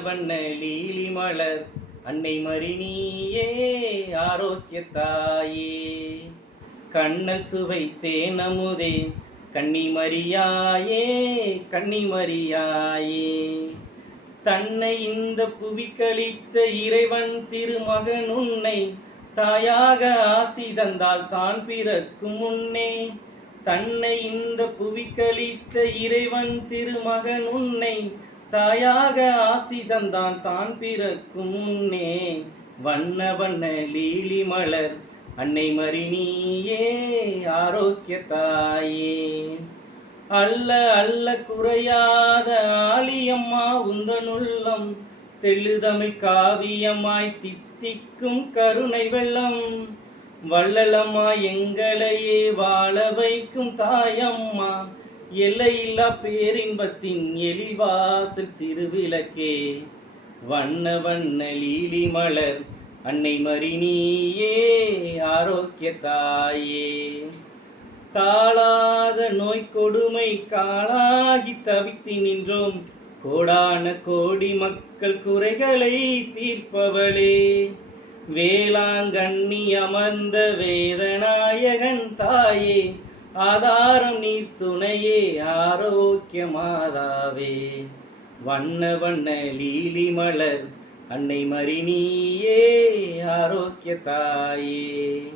வண்ண லீலி மலர் அன்னை மரிணியே ஆரோக்கிய தாயே கண்ணல் சுவை மரியாயே கண்ணி மரியாயே. தன்னை இந்த புவிக்களித்த இறைவன் திருமகன் உன்னை தாயாக ஆசி தந்தால் தான் பிறக்கும் முன்னே. தன்னை இந்த புவிக்களித்த இறைவன் திருமகன் உன்னை தாயாக ஆசி தந்தான் தான் பிறக்கும் முன்னே வண்ண வண்ண லீலி மலர் அன்னை மறினியே ஆரோக்கிய தாயே. அல்ல அல்ல குறையாத ஆலியம்மா உந்தனுள்ளம் தெள்ளுதமிழ் காவியமாய் தித்திக்கும் கருணை வெள்ளம். வள்ளலம்மா எங்களையே வாழ வைக்கும் தாயம்மா எல்லையில்லா பேரின்பத்தின் எழில்வாசல் திருவிளக்கே. வண்ண வண்ண லீலி மலர் அன்னை மறினியே ஆரோக்கிய தாயே. தாளாத நோய் கொடுமை காளாகி தவித்து நின்றோம். கோடான கோடி மக்கள் குறைகளை தீர்ப்பவளே. வேளாங்கண்ணி அமர்ந்த வேதநாயகன் தாயே ஆதாரம் நீ துணையே ஆரோக்கியமாதாவே. வண்ண வண்ண லீலி மலர் அன்னை மறினியே ஆரோக்கிய தாயே